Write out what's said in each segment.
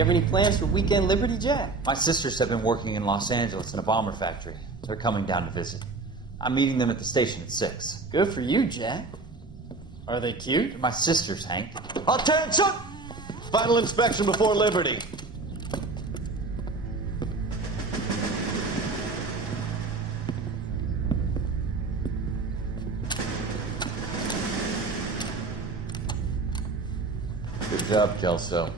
You have any plans for weekend Liberty, Jack? My sisters have been working in Los-Angeles in a bomber factory. They're coming down to visit. I'm meeting them at the station at 6. Good for you, Jack. Are they cute? They're my sisters, Hank. Attention! Final inspection before Liberty. Good job, Kelso.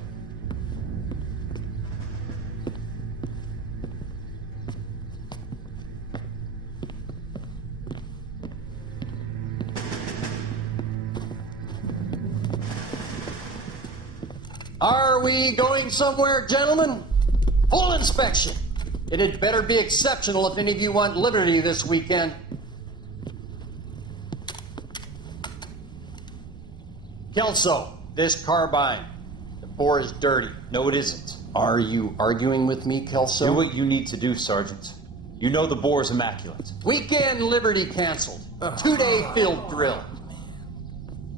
Are we going somewhere, gentlemen? Full inspection. It had better be exceptional if any of you want liberty this weekend. Kelso, this carbine. The bore is dirty. No, it isn't. Are you arguing with me, Kelso? Do what you need to do, Sergeant. You know the bore is immaculate. Weekend liberty canceled. 2-day field drill.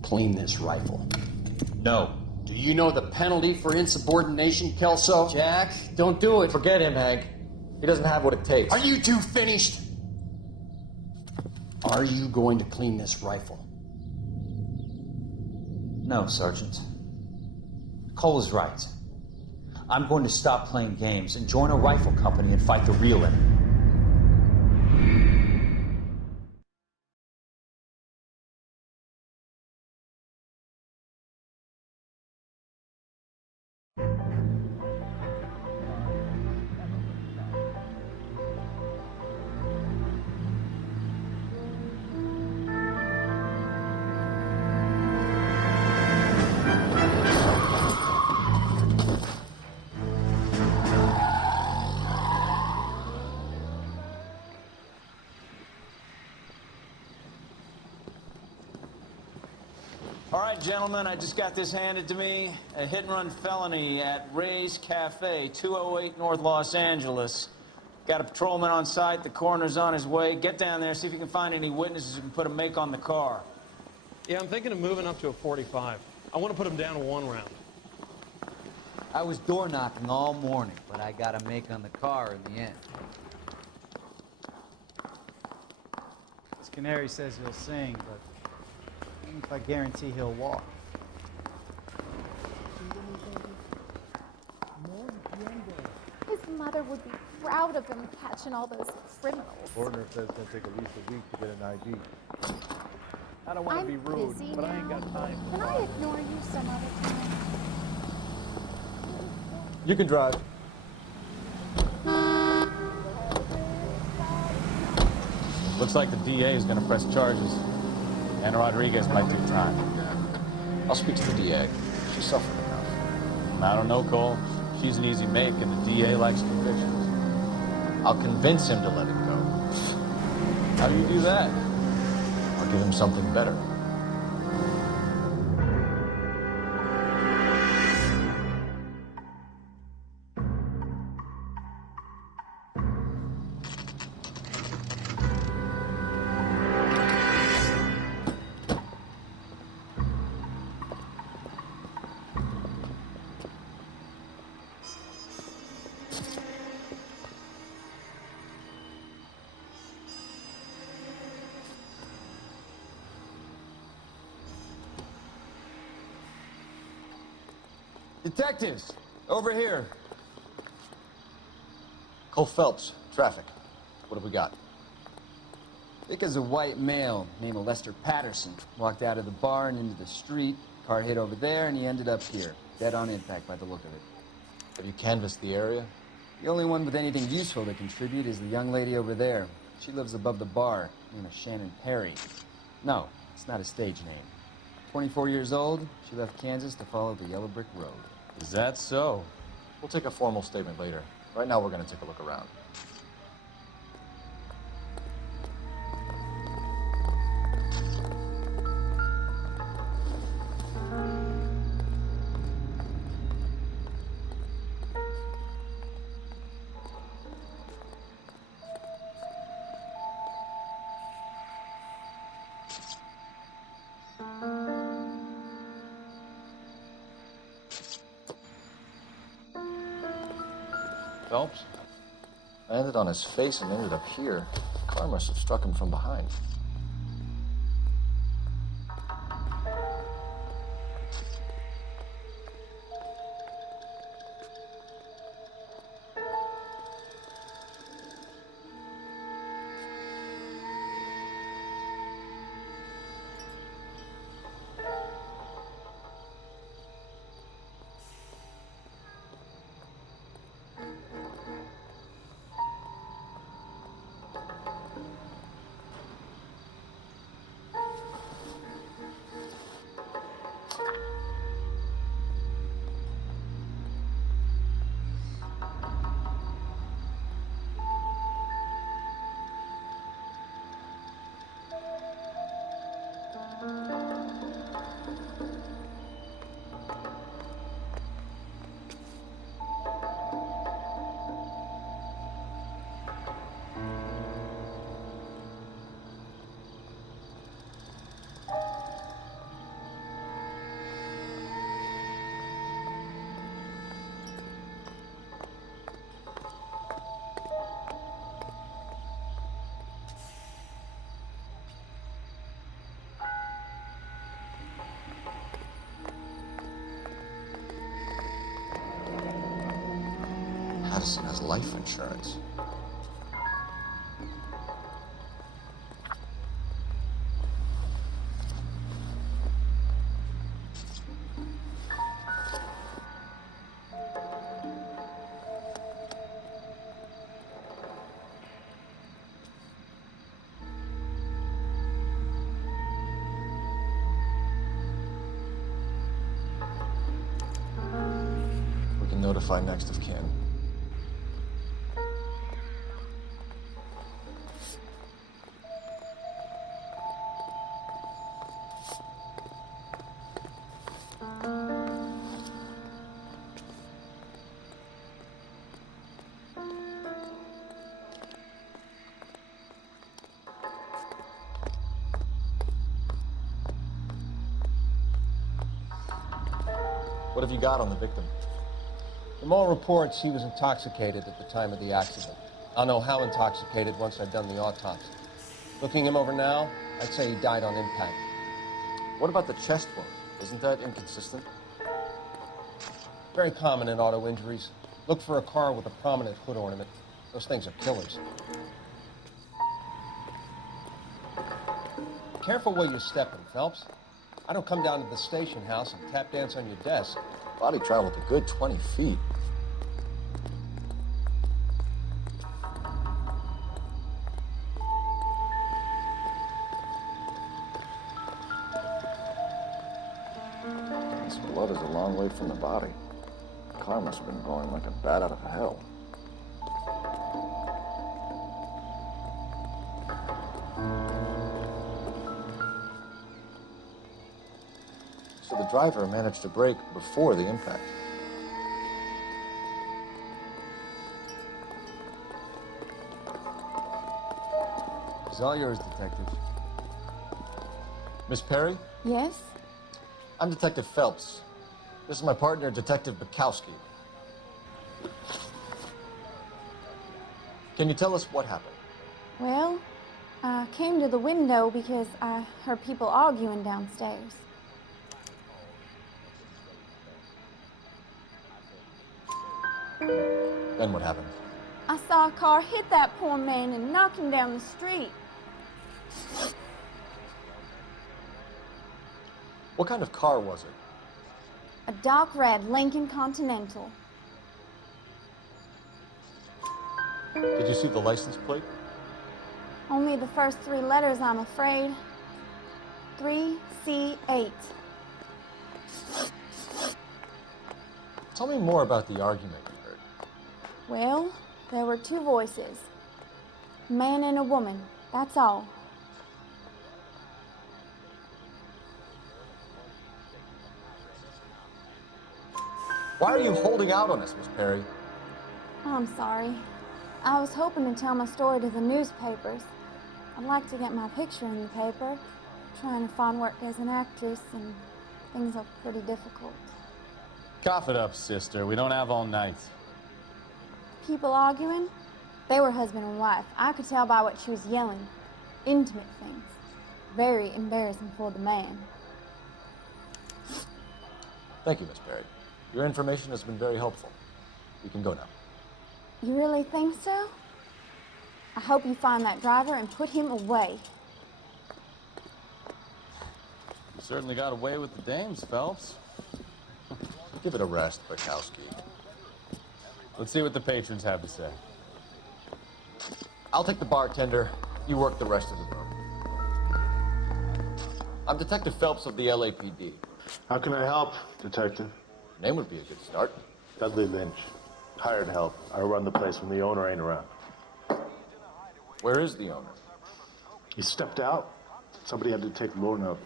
Clean this rifle. No. Do you know the penalty for insubordination, Kelso? Jack, don't do it. Forget him, Hank. He doesn't have what it takes. Are you two finished? Are you going to clean this rifle? No, Sergeant. Cole is right. I'm going to stop playing games and join a rifle company and fight the real enemy. All right, gentlemen, I just got this handed to me. A hit-and-run felony at Ray's Cafe, 208 North Los Angeles. Got a patrolman on site. The coroner's on his way. Get down there, see if you can find any witnesses who can put a make on the car. Yeah, I'm thinking of moving up to a 45. I want to put him down to 1 round. I was door knocking all morning, but I got a make on the car in the end. This canary says he'll sing, but if I guarantee he'll walk. His mother would be proud of him catching all those criminals. Coroner says it's going to take at least a week to get an ID. I don't want to be rude, busy but I ain't got now. time. Can I ignore you some other time? You can drive. Looks like the DA is going to press charges. And Rodriguez might do time. I'll speak to the DA. She's suffering enough. I don't know, Cole. She's an easy make, and the DA likes convictions. I'll convince him to let it go. How do you do that? I'll give him something better. Detectives, over here. Coul Phelps, traffic. What have we got? Because a white male named Lester Patterson walked out of the bar and into the street. Car hit over there, and he ended up here. Dead on impact by the look of it. Have you canvassed the area? The only one with anything useful to contribute is the young lady over there. She lives above the bar, named Shannon Perry. No, it's not a stage name. 24 years old, she left Kansas to follow the yellow brick road. Is that so? We'll take a formal statement later. Right now, we're going to take a look around. Phelps? I landed on his face and ended up here. The car must have struck him from behind. Madison has life insurance. We can notify next of kin. What have you got on the victim? From all reports, he was intoxicated at the time of the accident. I'll know how intoxicated once I've done the autopsy. Looking him over now, I'd say he died on impact. What about the chest wound? Isn't that inconsistent? Very common in auto injuries. Look for a car with a prominent hood ornament. Those things are killers. Careful where you're stepping, Phelps. I don't come down to the station house and tap dance on your desk. Body traveled a good 20 feet. This blood is a long way from the body. The car must have been going like a bat out of hell. So the driver managed to brake before the impact. It's all yours, Detective. Miss Perry? Yes? I'm Detective Phelps. This is my partner, Detective Bukowski. Can you tell us what happened? Well, I came to the window because I heard people arguing downstairs. Then what happened? I saw a car hit that poor man and knock him down the street. What kind of car was it? A dark red Lincoln Continental. Did you see the license plate? Only the first three letters, I'm afraid. 3C8. Tell me more about the argument you heard. Well, there were two voices. A man and a woman, that's all. Why are you holding out on us, Miss Perry? I'm sorry. I was hoping to tell my story to the newspapers. I'd like to get my picture in the paper. Trying to find work as an actress, and things are pretty difficult. Cough it up, sister. We don't have all night. people arguing? They were husband and wife. I could tell by what she was yelling. Intimate things. Very embarrassing for the man. Thank you, Miss Perry. Your information has been very helpful. You can go now. You really think so? I hope you find that driver and put him away. You certainly got away with the dames, Phelps. Give it a rest, Bukowski. Let's see what the patrons have to say. I'll take the bartender. You work the rest of the room. I'm Detective Phelps of the LAPD. How can I help, Detective? Name would be a good start. Dudley Lynch. Hired help. I run the place when the owner ain't around. Where is the owner? He stepped out. Somebody had to take Lorna,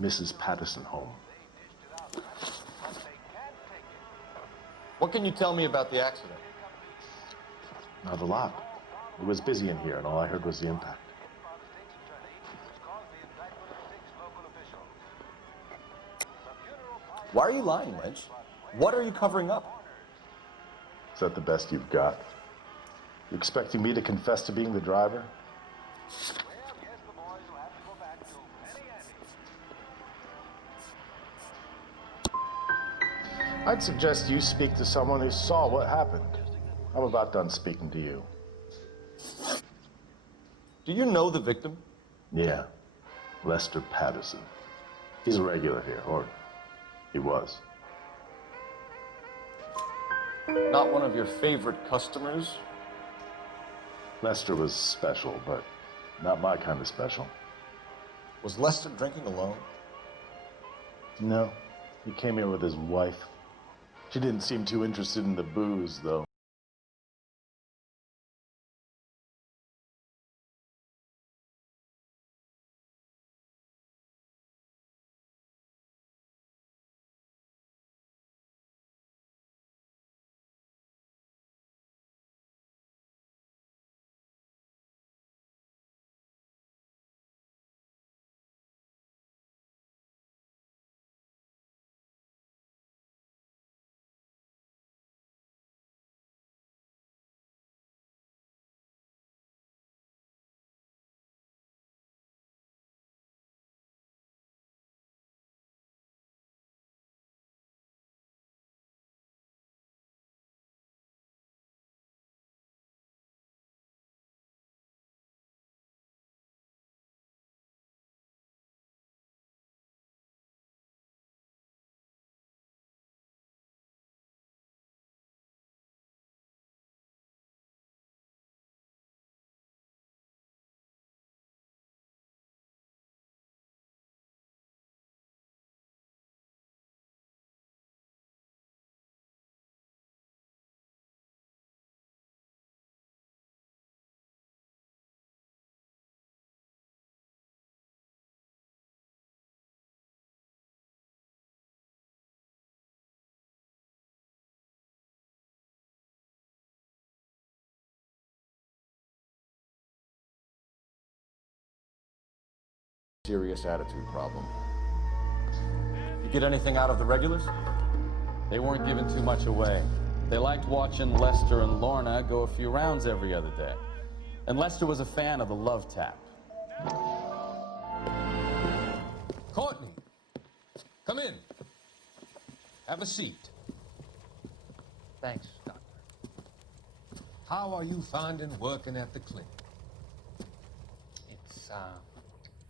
Mrs. Patterson, home. What can you tell me about the accident? Not a lot. It was busy in here, and all I heard was the impact. Why are you lying, Lynch? What are you covering up? Is that the best you've got? You expecting me to confess to being the driver? I'd suggest you speak to someone who saw what happened. I'm about done speaking to you. Do you know the victim? Yeah, Lester Patterson. He's a regular here, or he was. Not one of your favorite customers? Lester was special, but not my kind of special. Was Lester drinking alone? No, he came here with his wife. She didn't seem too interested in the booze, though. Serious attitude problem. You get anything out of the regulars? They weren't giving too much away. They liked watching Lester and Lorna go a few rounds every other day. And Lester was a fan of the love tap. Courtney, come in. Have a seat. Thanks, Doctor. How are you finding working at the clinic? It's,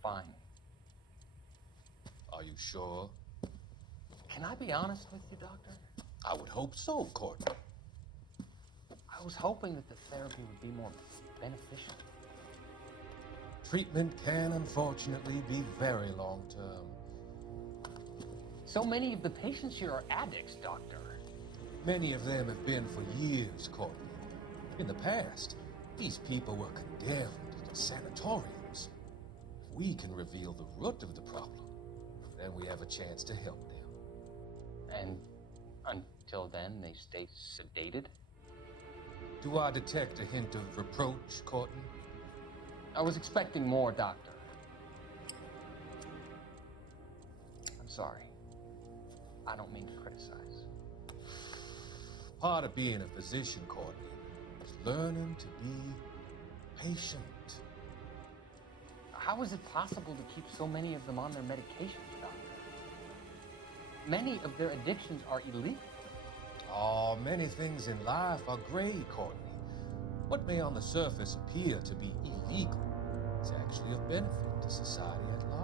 fine. Are you sure? Can I be honest with you, Doctor? I would hope so, Courtney. I was hoping that the therapy would be more beneficial. Treatment can unfortunately be very long-term. So many of the patients here are addicts, Doctor. Many of them have been for years, Courtney. In the past, these people were condemned to sanatoriums. If we can reveal the root of the problem, then we have a chance to help them. And until then, they stay sedated? Do I detect a hint of reproach, Courtney? I was expecting more, Doctor. I'm sorry. I don't mean to criticize. Part of being a physician, Courtney, is learning to be patient. How is it possible to keep so many of them on their medications, Doctor? Many of their addictions are illegal. Oh, many things in life are gray, Courtney. What may on the surface appear to be illegal is actually of benefit to society at large.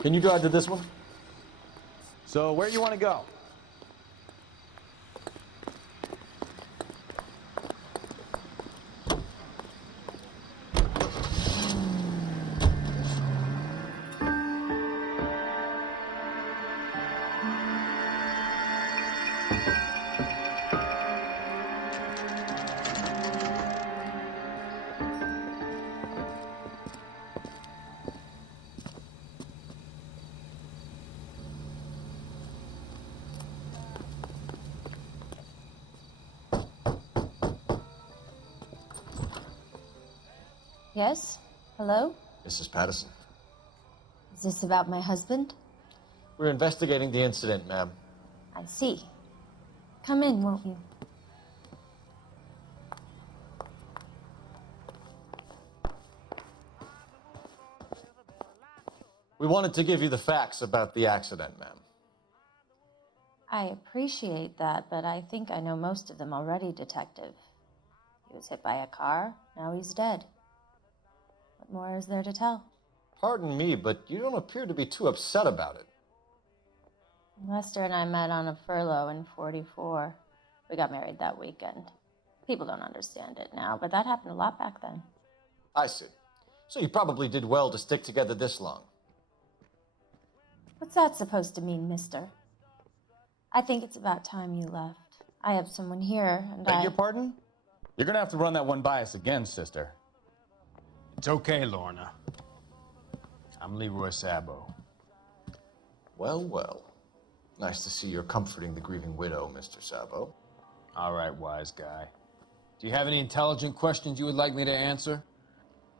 Can you drive to this one? So where do you want to go? Yes? Hello? Mrs. Patterson. Is this about my husband? We're investigating the incident, ma'am. I see. Come in, won't you? We wanted to give you the facts about the accident, ma'am. I appreciate that, but I think I know most of them already, Detective. He was hit by a car, now he's dead. What more is there to tell? Pardon me, but you don't appear to be too upset about it. Lester and I met on a furlough in '44. We got married that weekend. People don't understand it now, but that happened a lot back then. I see. So you probably did well to stick together this long. What's that supposed to mean, mister? I think it's about time you left. I have someone here, and Beg your pardon? You're gonna have to run that one by us again, sister. It's okay, Lorna. I'm Leroy Sabo. Well, well. Nice to see you're comforting the grieving widow, Mr. Sabo. All right, wise guy. Do you have any intelligent questions you would like me to answer?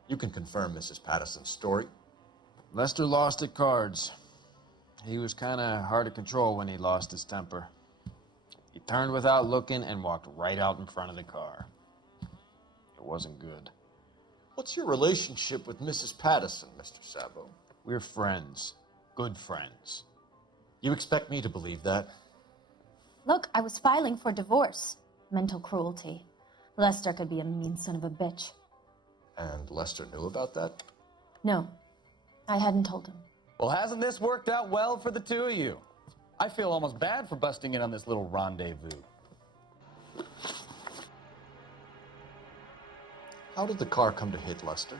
You can confirm Mrs. Patterson's story. Lester lost at cards. He was kind of hard to control when he lost his temper. He turned without looking and walked right out in front of the car. It wasn't good. What's your relationship with Mrs. Patterson, Mr. Sabo? We're friends. Good friends. You expect me to believe that? Look, I was filing for divorce. Mental cruelty. Lester could be a mean son of a bitch. And Lester knew about that? No, I hadn't told him. Well, hasn't this worked out well for the two of you? I feel almost bad for busting in on this little rendezvous. How did the car come to hit Lester?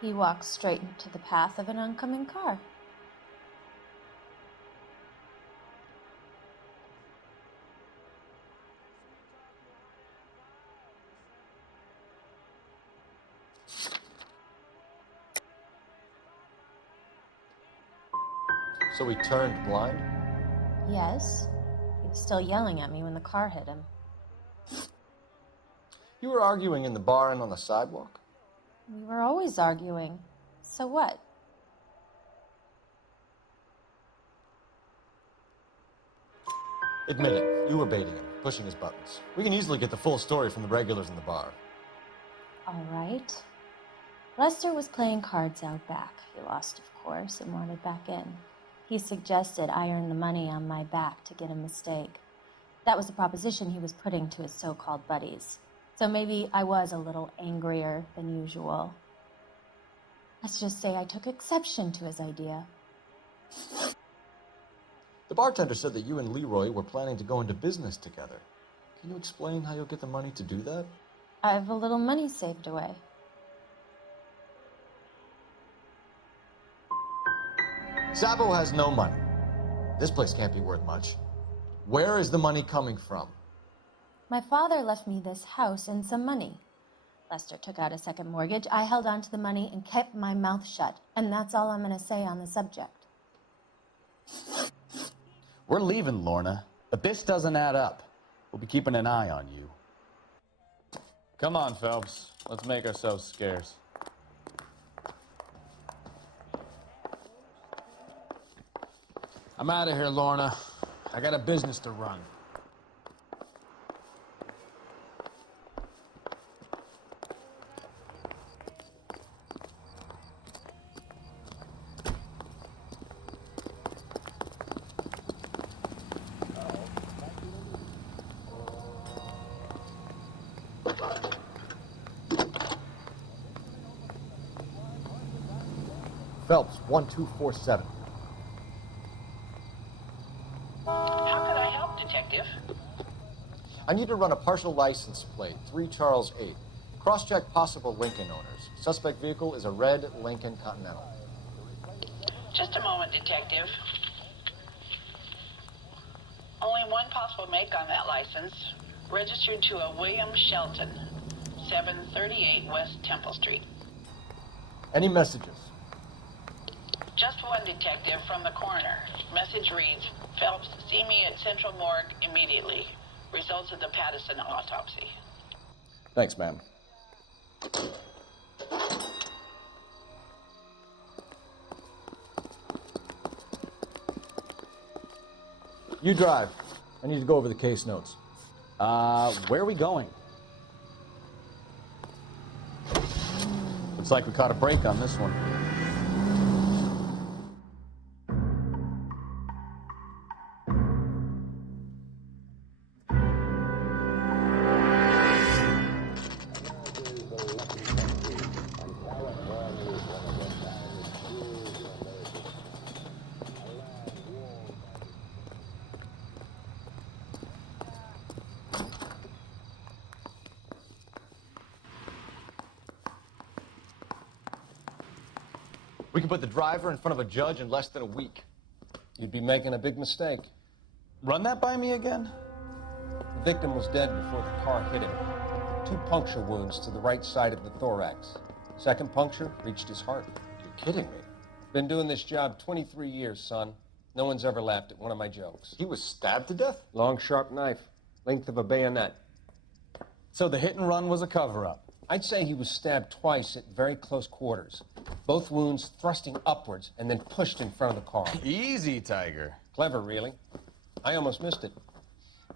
He walked straight into the path of an oncoming car. So he turned blind? Yes. He was still yelling at me when the car hit him. You were arguing in the bar and on the sidewalk? We were always arguing. So what? Admit it, you were baiting him, pushing his buttons. We can easily get the full story from the regulars in the bar. All right. Lester was playing cards out back. He lost, of course, and wanted back in. He suggested I earn the money on my back to get a mistake. That was the proposition he was putting to his so-called buddies. So maybe I was a little angrier than usual. Let's just say I took exception to his idea. The bartender said that you and Leroy were planning to go into business together. Can you explain how you'll get the money to do that? I have a little money saved away. Sabo has no money. This place can't be worth much. Where is the money coming from? My father left me this house and some money. Lester took out a second mortgage. I held on to the money and kept my mouth shut. And that's all I'm going to say on the subject. We're leaving, Lorna, but this doesn't add up. We'll be keeping an eye on you. Come on, Phelps. Let's make ourselves scarce. I'm out of here, Lorna. I got a business to run. Phelps, 1247. How could I help, Detective? I need to run a partial license plate, 3 Charles 8. Cross-check possible Lincoln owners. Suspect vehicle is a red Lincoln Continental. Just a moment, Detective. Only one possible make on that license. Registered to a William Shelton, 738 West Temple Street. Any messages? Just one, Detective, from the coroner. Message reads, Phelps, see me at Central Morgue immediately. Results of the Patterson autopsy. Thanks, ma'am. You drive. I need to go over the case notes. Where are we going? Looks like we caught a break on this one. We can put the driver in front of a judge in less than a week. You'd be making a big mistake. Run that by me again? The victim was dead before the car hit him. 2 puncture wounds to the right side of the thorax. Second puncture reached his heart. You're kidding me. Been doing this job 23 years, son. No one's ever laughed at one of my jokes. He was stabbed to death? Long, sharp knife. Length of a bayonet. So the hit and run was a cover-up? I'd say he was stabbed twice at very close quarters. Both wounds thrusting upwards and then pushed in front of the car. Easy, Tiger. Clever, really. I almost missed it.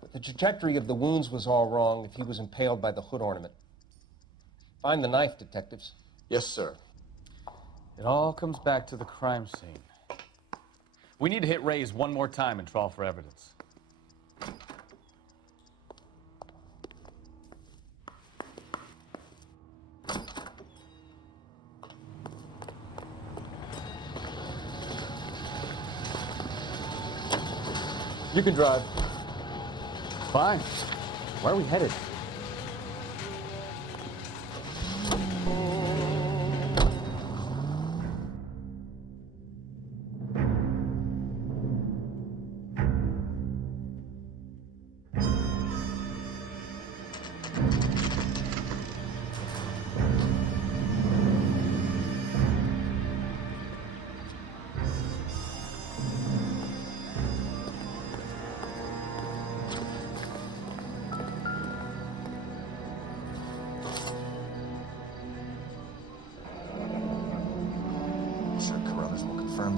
But the trajectory of the wounds was all wrong if he was impaled by the hood ornament. Find the knife, detectives. Yes, sir. It all comes back to the crime scene. We need to hit Ray's one more time and trawl for evidence. You can drive. Fine. Where are we headed?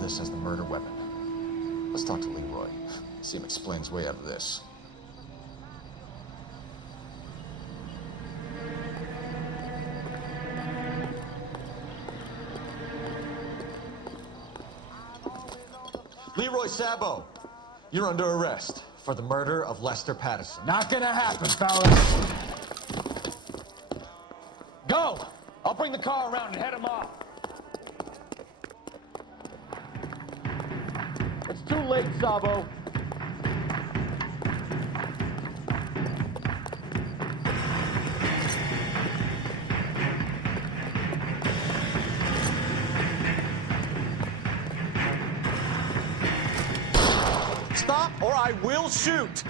This as the murder weapon. Let's talk to Leroy. See him explain his way out of this. Leroy Sabo, you're under arrest for the murder of Lester Patterson. Not gonna happen, fellas. Go! I'll bring the car around and head him off. It's too late, Sabo. Stop or I will shoot!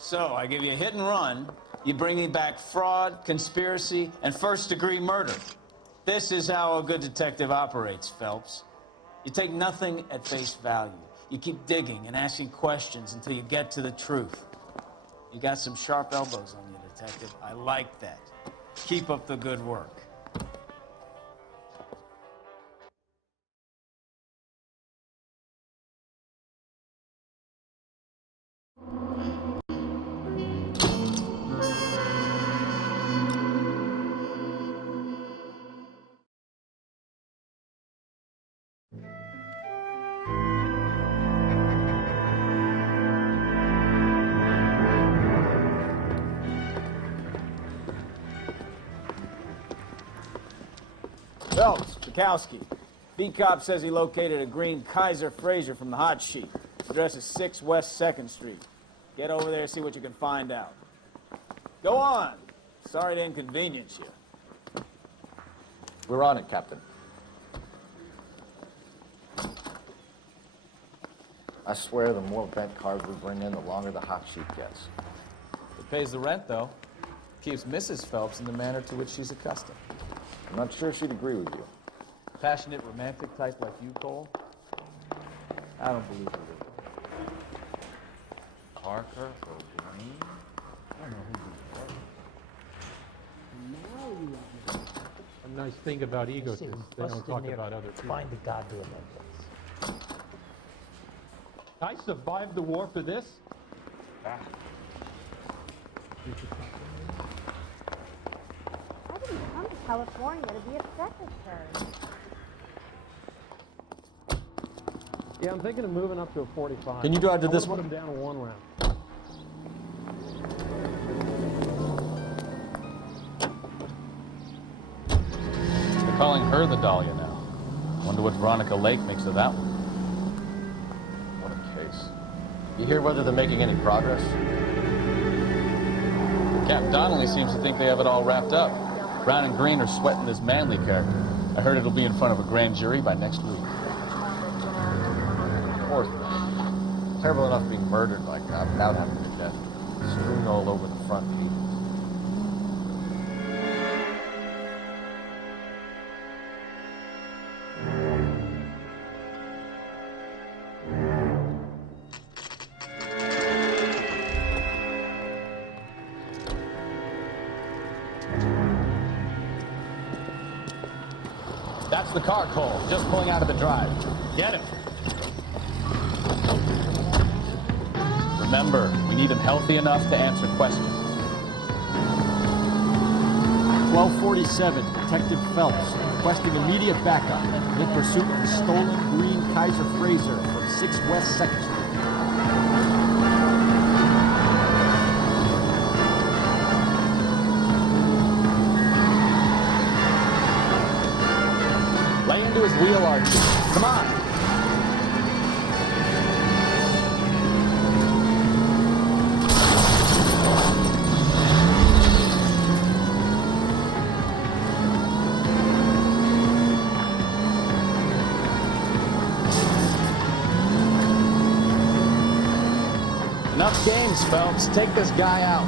So, I give you a hit and run, you bring me back fraud, conspiracy, and first-degree murder. This is how a good detective operates, Phelps. You take nothing at face value. You keep digging and asking questions until you get to the truth. You got some sharp elbows on you, detective. I like that. Keep up the good work. Phelps, Bukowski. Beat cop says he located a green Kaiser Fraser from the hot sheet. Address is 6 West 2nd Street. Get over there and see what you can find out. Go on. Sorry to inconvenience you. We're on it, Captain. I swear the more bent cars we bring in, the longer the hot sheet gets. It pays the rent, though. Keeps Mrs. Phelps in the manner to which she's accustomed. I'm not sure she'd agree with you. Passionate, romantic type like you, Cole? I don't believe it. Parker or Green? I don't know who A nice thing about egotists, they don't talk about other people. Find the goddamn evidence. I survived the war for this? I didn't come to California to be a secretary. Yeah, I'm thinking of moving up to a 45. Can you drive to this one? one? Put them down to 1 round. They're calling her the Dahlia now. Wonder what Veronica Lake makes of that one. What a case. You hear whether they're making any progress? Cap Donnelly seems to think they have it all wrapped up. Brown and Green are sweating this Manley character. I heard it'll be in front of a grand jury by next week. Poor thing. Terrible enough being murdered like that without having to death. Strewn all over the front pages. That's the car, Cole. Just pulling out of the drive. Get him. Remember, we need him healthy enough to answer questions. 1247, Detective Phelps, requesting immediate backup in pursuit of the stolen green Kaiser Fraser from 6 West 2nd Street. Lay into his wheel arches. Come on. Enough games, Phelps. Take this guy out.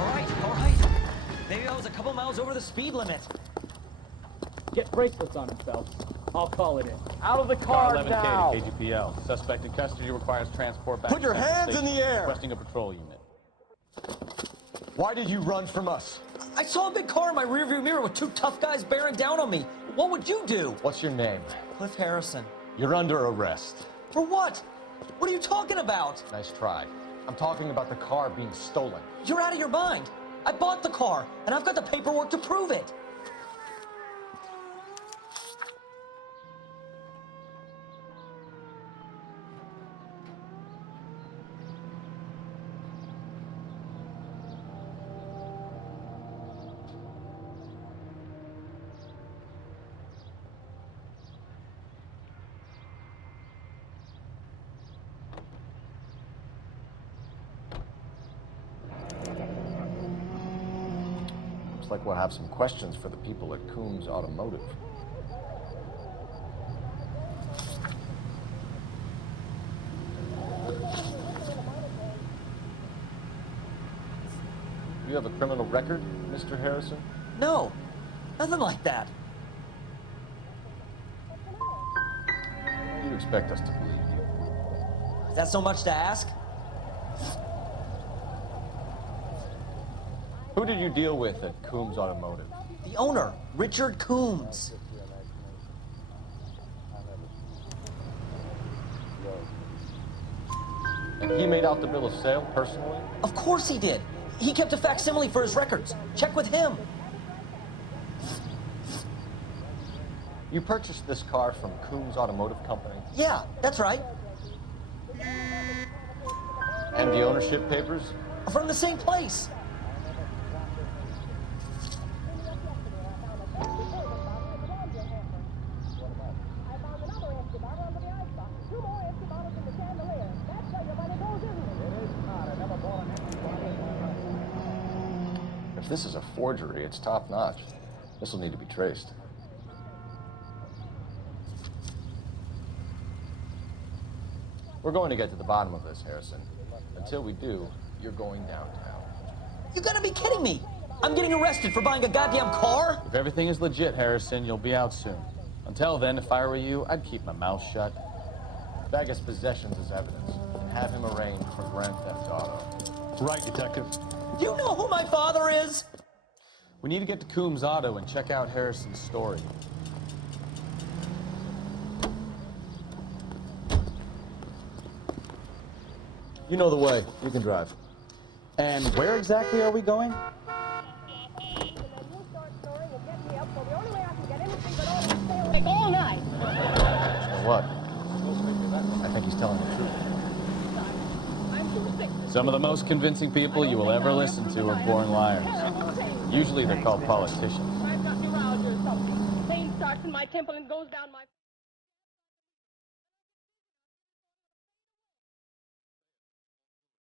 All right. Maybe I was a couple miles over the speed limit. Get bracelets on him, Phelps. I'll call it in. Out of the car now. 11K to KGPL. Suspect in custody requires transport back. Put your hands in the air. Requesting a patrol unit. Why did you run from us? I saw a big car in my rearview mirror with 2 tough guys bearing down on me. What would you do? What's your name? Cliff Harrison. You're under arrest. For what? What are you talking about? Nice try. I'm talking about the car being stolen. You're out of your mind. I bought the car, and I've got the paperwork to prove it. Looks like we'll have some questions for the people at Coombs Automotive. You have a criminal record, Mr. Harrison? No, nothing like that. You expect us to believe you? Is that so much to ask? Who did you deal with at Coombs Automotive? The owner, Richard Coombs. And he made out the bill of sale personally? Of course he did. He kept a facsimile for his records. Check with him. You purchased this car from Coombs Automotive Company? Yeah, that's right. And the ownership papers? From the same place. If this is a forgery, it's top-notch. This will need to be traced. We're going to get to the bottom of this, Harrison. Until we do, you're going downtown. You gotta be kidding me! I'm getting arrested for buying a goddamn car? If everything is legit, Harrison, you'll be out soon. Until then, if I were you, I'd keep my mouth shut. Bag his possessions as evidence and have him arraigned for grand theft auto. Right, Detective. Do you know who my father is? We need to get to Coombs Auto and check out Harrison's story. You know the way. You can drive. And where exactly are we going? All night. So what? I think he's telling the truth. Some of the most convincing people you will ever listen to are born liars. Usually they're called politicians. I've got neuralgia or something. Pain starts in my temple and goes down my...